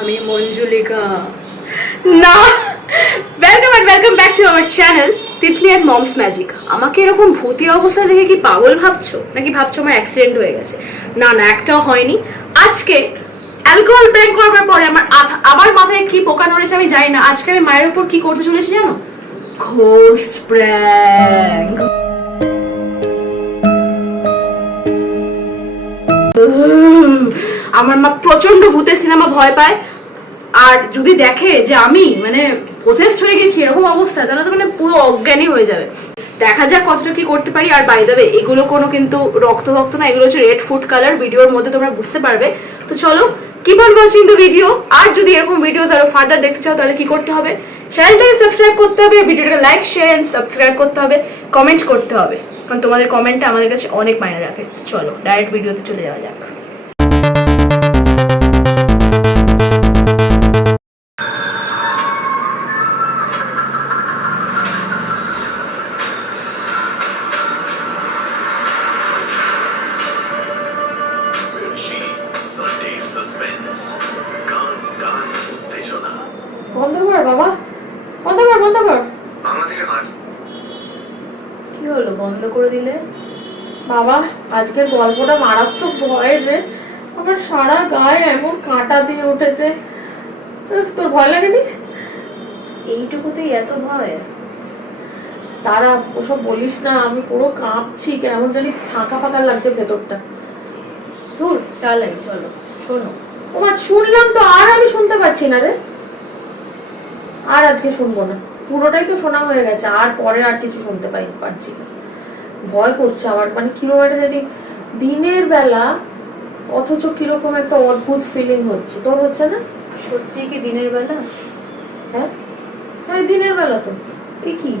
আমি মঞ্জুলিকা না। Welcome back to our channel Titli and mom's magic. আমাকে এরকম ভূতি অবস্থা দেখে কি পাগল ভাবছো, নাকি ভাবছো আমার অ্যাক্সিডেন্ট হয়ে গেছে? না না, একটাও হয়নি। আজকে অ্যালকোহল প্র্যাঙ্ক করবার পরে আমার মাথায় কি পোকা নড়েছে আমি জানি না। আজকে আমি মায়ের উপর কি করতে চলেছি জানো? Ghost prank. আমার মা প্রচন্ড ভূতের সিনেমা ভয় পায়, আর যদি দেখে যে আমি মানে পসেসড হয়ে গেছি এরকম অবস্থা, তাহলে তো মানে পুরো অজ্ঞানী হয়ে যাবে। দেখা যাক কতটা কি করতে পারি। আর বাই দ্য ওয়ে, এগুলো কোনো কিন্তু রক্ত না, এগুলো হচ্ছে রেড ফুড কালার। ভিডিওর মধ্যে তোমরা বুঝতে পারবে। তো চলো, keep on watching the video. আর যদি এরকম ভিডিওস আরো ফার্দার দেখতে চাও তাহলে কি করতে হবে? চ্যানেলটাকে সাবস্ক্রাইব করতে হবে, ভিডিওটাকে লাইক শেয়ার এন্ড সাবস্ক্রাইব করতে হবে, কমেন্ট করতে হবে, কারণ তোমাদের কমেন্টটা আমাদের কাছে অনেক মাইনে রাখে। চলো ডাইরেক্ট ভিডিওতে চলে যাওয়া যাক। বন্ধ কর বাবা, বন্ধ কর। কি হলো, বন্ধ করে দিলে? বাবা আজকের গল্পটা মারাত্মক ভয়ের রে। আমার সারা গায়ে এমন কাঁটা দিয়ে উঠেছে। তোর ভয় লাগেনি? এইটুকুতেই এত ভয়? তারা ওসব বলিস না, আমি পুরো কাঁপছি, কেমন জানি ফাঁকা লাগছে ভেতরটা। দূর চালাই, চলো শোনো। ওমা শুনলাম তো, আর আমি শুনতে পাচ্ছি না রে। আর আজকে শুনবো না, পুরোটাই তো শোনা হয়ে গেছে। আর পরে আর কিছু শুনতে পারছি না। ভয় করছে আমার, মানে কিরকম একটা জানি দিনের বেলা, অথচ কিরকম একটা অদ্ভুত ফিলিং হচ্ছে। তোর হচ্ছে না? সত্যি কি দিনের বেলা? হ্যাঁ হ্যাঁ, দিনের বেলা তো। এ কি,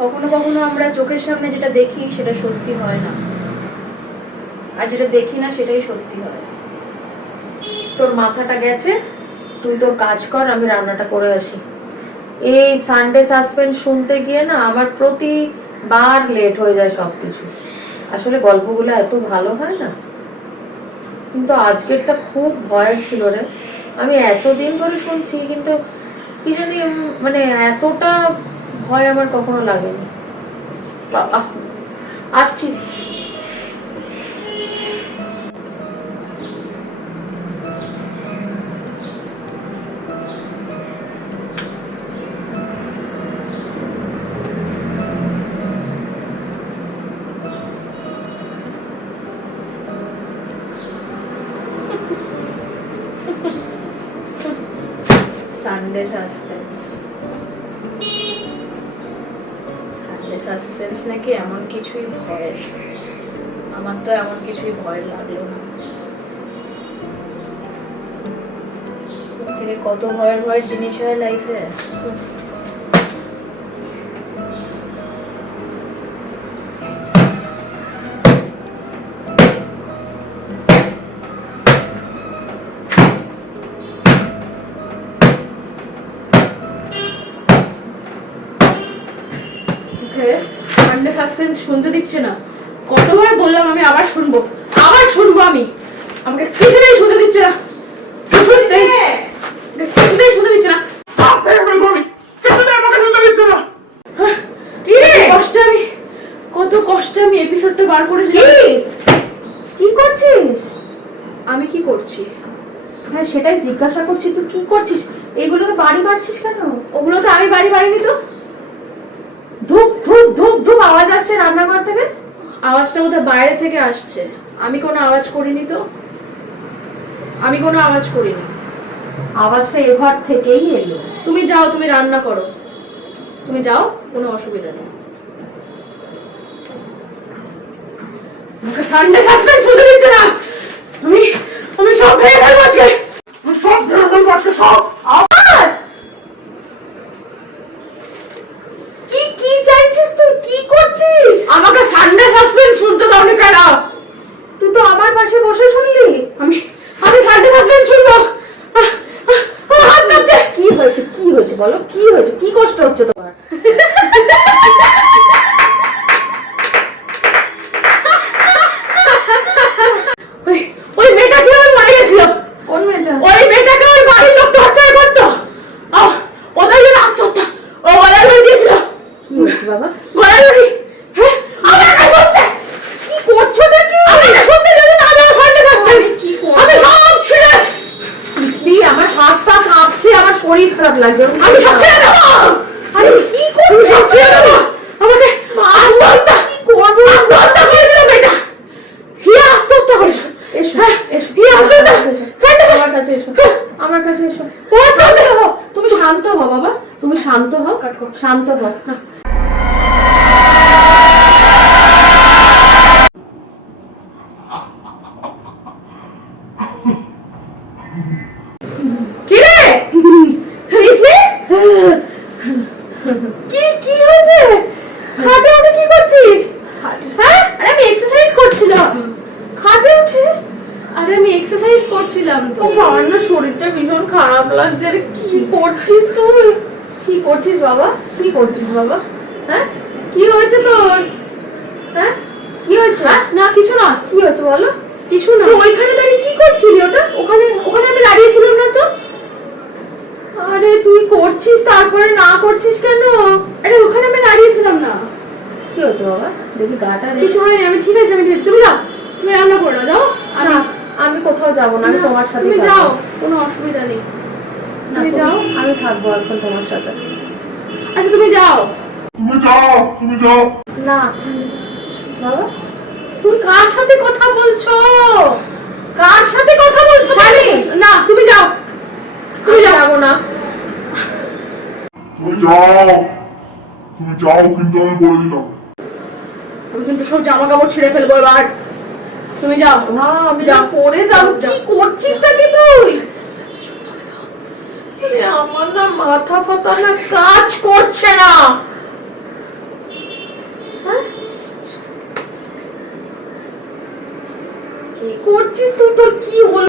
কখনো কখনো আমরা চোখের সামনে যেটা দেখি সেটা সত্যি হয় না, আর যেটা দেখি না সেটাই সত্যি হয়। তোর মাথাটা গেছে, তুই তোর কাজ কর, আমি রান্নাটা করে আসি। এই সানডে সাসপেন্স শুনতে গিয়ে না আমার প্রতিবার লেট হয়ে যায় সবকিছু। আসলে গল্পগুলো এত ভালো হয় না, কিন্তু আজকেরটা খুব ভয়ের ছিল রে। আমি এতদিন ধরে শুনছি, কিন্তু কি জানি মানে এতটা ভয় আমার কখনো লাগেনি। বাবা আসছি। সানডে সাসপেন্স নাকি এমন কিছুই ভয়ের? আমার তো এমন কিছুই ভয় লাগলো না। থেকে কত ভয়ের জিনিস হয় লাইফে। সানডে সাসপেন্স শুনতে দিচ্ছে না। কতবার বললাম আমি আবার শুনবো আমি। আমাকে কিছুতেই শুনতে দিচ্ছে না, কিছুতেই শুনতে দিচ্ছে না। কত কষ্টে আমি এপিসোডটা বার করেছিলাম। কি করছিস? আমি কি করছি? হ্যাঁ সেটাই জিজ্ঞাসা করছি, তুই কি করছিস? এগুলো তো বাড়ি মারছিস কেন? ওগুলো তো আমি বাড়ি বাড়িনি তো। ধূপ ধূপ ধূপ ধূপ আওয়াজ আসছে রান্নাঘর থেকে। আওয়াজটা বোধহয় বাইরে থেকে আসছে। আমি কোনো আওয়াজ করিনি তো। আমি কোনো আওয়াজ করিনি। আওয়াজটা এ ঘর থেকেই এলো। তুমি যাও, তুমি রান্না করো, তুমি যাও, কোনো অসুবিধা নেই। সানডে সাসপেন্স শুনতে দিচ্ছে না। আমি সব ভেঙে ফেলবো আজকে। সব আবার কি কি চাইছিস তুই? কি করছিস? আমাকে সানডে সাসপেন্স শুনতে দাও না কেন? তুই তো আমার পাশে বসে শুনলি। আমি সানডে সাসপেন্স শুনবো। হাত কাঁপছে। কি হয়েছে বলো, কি হয়েছে? কি কষ্ট হচ্ছে তোমার? ওই মেয়েটা শরীর খারাপ লাগছে। আমি সব ছেড়ে দেবো। আরে কি করছিস? সব ছেড়ে দেবো। আমাকে আত্মহত্যা কি করবো? আত্মহত্যা করেছিলাম এটা। হিয়া আত্মহত্যা করেছে। এসো এসো হিয়া আত্মহত্যা। আমার কাছে এসো, আমার কাছে এসো। ও আত্মহত্যা। শান্ত হও, তুমি শান্ত হও বাবা, তুমি শান্ত হও, শান্ত হও। কি রে? কি কি হয়েছে? খাটে উঠে কি করছিস? হ্যাঁ? আরে আমি এক্সারসাইজ করছিলাম। খাটে উঠে? আরে আমি এক্সারসাইজ করছিলাম তো। আমার না শরীরটা ভীষণ খারাপ লাগছে। আরে কি করছিস তুই? কি করছিস বাবা? কি করছিস বাবা? হ্যাঁ, কি হয়েছে তোর? হ্যাঁ, কি হয়েছে? হ্যাঁ? না কিছু না, কি হয়েছে বলো? কিছু না। তুই ওইখানে দাঁড়িয়ে কি করছিলি ওটা? ওখানে ওখানে আমি দাঁড়িয়েছিলাম না তো। আরে তুই করছিস তারপরে না করছিস কেন? আরে ওখানে আমি দাঁড়িয়েছিলাম না। কি হয়েছে বাবা? দেখি গাটা দেখি। কিছু হয়নি, আমি ঠিক আছে, আমি ঠিক আছে। তুমি যাও, তুমি রান্না করো না, যাও। আমি না, আমি কোথাও যাব না, আমি না, তোমার সাথে তুমি যাও, কোনো অসুবিধা নেই। তুমি যাও। আমি থাকবো এখন তোমার সাথে। আচ্ছা তুমি যাও। তুমি যাও। না বাবা, তুমি কার সাথে কথা বলছো? কার সাথে কথা বলছো? জানিস না তুমি যাও, তুমি যাও। যাবো না। তুমি যাও কিন্তু আমি বলে দিলাম। আমি কিন্তু সব জামা কাপড় ছিঁড়ে ফেলবো এবার। তুমি যাও। আমি যাও। পরে যাও। যাও। কি করছিসটা কি তুই? আরে আমার না মাথা ফাতা না কাজ করছে না। হ্যাঁ? কি করছিস তুই? তোর কি হলো?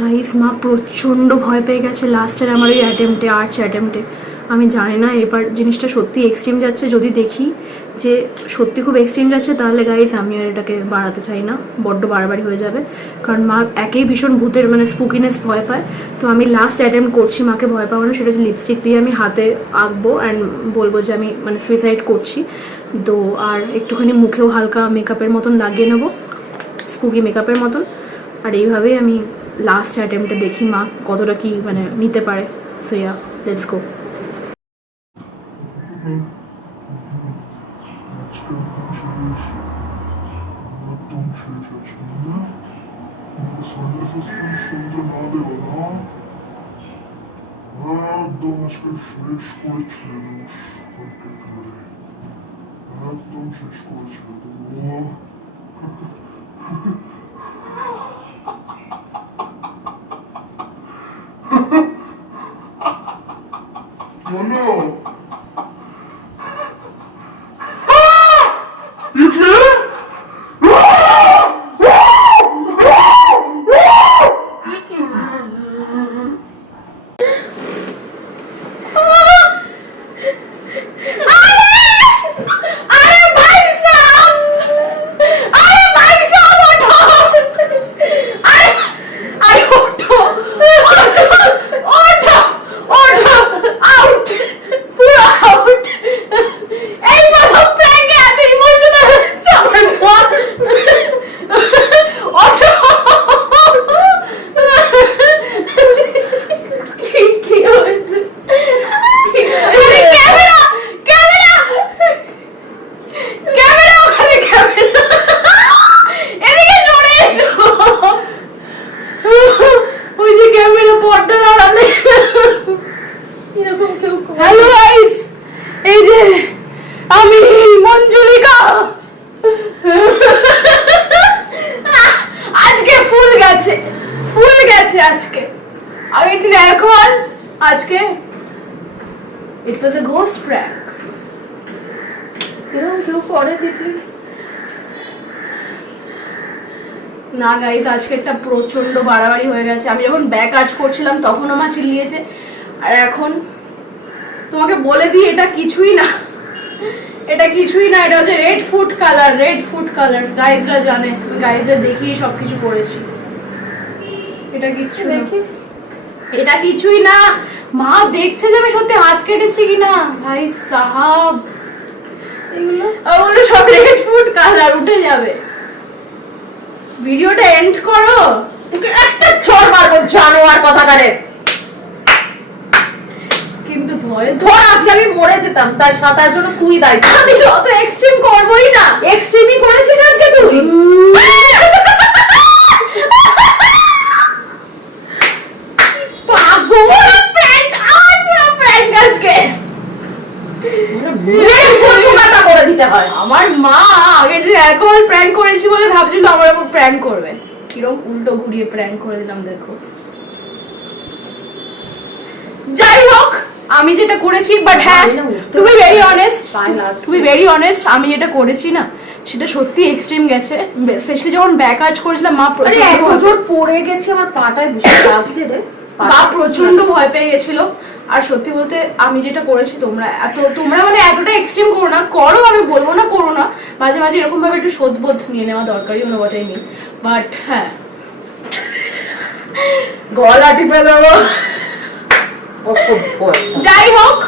গাইস, মা প্রচণ্ড ভয় পেয়ে গেছে লাস্টের আমার ওই অ্যাটেম্পটে, আর্চ অ্যাটেম্পটে। আমি জানি না এবার জিনিসটা সত্যি এক্সট্রিম যাচ্ছে। যদি দেখি যে সত্যি খুব এক্সট্রিম যাচ্ছে তাহলে গাইস আমি আর এটাকে বাড়াতে চাই না, বড্ড বাড়াবাড়ি হয়ে যাবে। কারণ মা একেই ভীষণ ভূতের মানে স্পুকিনেস ভয় পায়। তো আমি লাস্ট অ্যাটেম্প্ট করছি মাকে ভয় পাওয়ানো, সেটা হচ্ছে লিপস্টিক দিয়ে আমি হাতে আঁকবো অ্যান্ড বলবো যে আমি মানে সুইসাইড করছি। তো আর একটুখানি মুখেও হালকা মেকআপের মতন লাগিয়ে নেবো, স্পুকি মেকআপের মতন। আর এইভাবেই আমি লাস্ট অ্যাটেম্পটে দেখি মা কতটা কি মানে নিতে পারে। So yeah, let's go. একদম শেষ আছে না? তোমাকে সানডে সাসপেন্স শুনতে না দেবো না, একদম আজকে শেষ করে ছেড়ে দেবো সবাইকে একেবারে। একদম শেষ করে ছেড়ে দেবো। বলো হ্যালো গাইস, এই যে আমি মঞ্জুলিকা। আজকে ফুল গেছে, ফুল গেছে আজকে। আগের দিন এখন, আজকে ইট ওয়াজ এ ঘোস্ট প্র্যাঙ্ক। এরকম কেউ করে দেখলি? না গাইস, আজকেরটা প্রচন্ড বাড়াবাড়ি হয়ে গেছে। আমি যখন ব্যাক কাজ করছিলাম তখন আমার চিল্লিয়েছে, আর এখন তোমাকে বলে দিই এটা কিছুই না, এটা কিছুই না, এটা হচ্ছে red food colour, red food colour. গাইজরা জানে, আমি গাইজরা দেখিয়ে সবকিছু করেছি। এটা কিচ্ছু না, দেখি এটা কিছুই না। মা দেখছে যে আমি সত্যি হাত কেটেছি কিনা। ভাই সাহাব, এগুলো সব রেড ফুড কালার, উঠে যাবে। ভিডিওটা এন্ড করো। তোকে একটা চড় মারবো জানোয়ার কথাকারে। ভয়ে তো ধর আজকে আমি মরে যেতাম, তাই তার জন্য তুই দায়ী। আমি তো অত এক্সট্রিম করবোই না। এক্সট্রিমই করেছিস আজকে তুই। পাগল প্র্যাঙ্ক, আর পুরো প্র্যাঙ্ক আজকে। চোখাটা করে দিতে হয়। আমার মা আগে যে অ্যালকোহল প্র্যাঙ্ক করেছি বলে ভাবছিল আমার উপর প্র্যাঙ্ক করবে, কিরকম উল্টো ঘুরিয়ে প্র্যাঙ্ক করে দিলাম দেখো। যাই হোক, আমি যেটা করেছি, বাট হ্যাঁ টু বি ভেরি অনেস্ট, আমি যেটা করেছি না সেটা সত্যি এক্সট্রিম গেছে। স্পেশালি যখন ব্যাক কাজ করেছিলাম, মা এত জোর পড়ে গেছে, আমার পাটায় বেশি লাগছে রে। মা প্রচন্ড ভয় পেয়ে গেছিল। আর সত্যি বলতে আমি যেটা করেছি, তোমরা মানে এতটা এক্সট্রিম করো না, করো, আমি বলবো না করো না, মাঝে মাঝে এরকম ভাবে একটু শোধবোধ নিয়ে নেওয়া দরকারি, you know what I mean. But হ্যাঁ, গলা টিপে দেবো। যাই হোক,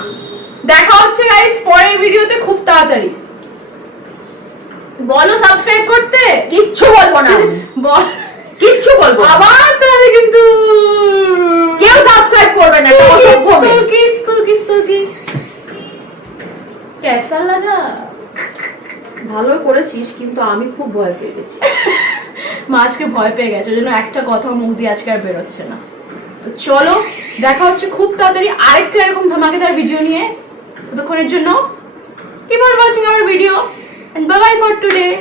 দেখা হচ্ছে গাইস পরের ভিডিওতে খুব তাড়াতাড়ি। বলো সাবস্ক্রাইব করতে। কিচ্ছু বলবো না, বল, কিচ্ছু বলবো না। আবার তাহলে কিন্তু কেউ সাবস্ক্রাইব করবে না, এটা অসভ্য মেয়ে। किसको कैसा लगा? ভালো করেছিস, কিন্তু আমি খুব ভয় পেয়ে গেছি। মা আজকে ভয় পেয়ে গেছে, ওই জন্য একটা কথা মুখ দিয়ে আজকে আর বেরোচ্ছে না। তো চলো, দেখা হচ্ছে খুব তাড়াতাড়ি আরেকটা এরকম ধামাকেদার ভিডিও নিয়ে। ততক্ষণের জন্য keep on watching our video and bye bye for today.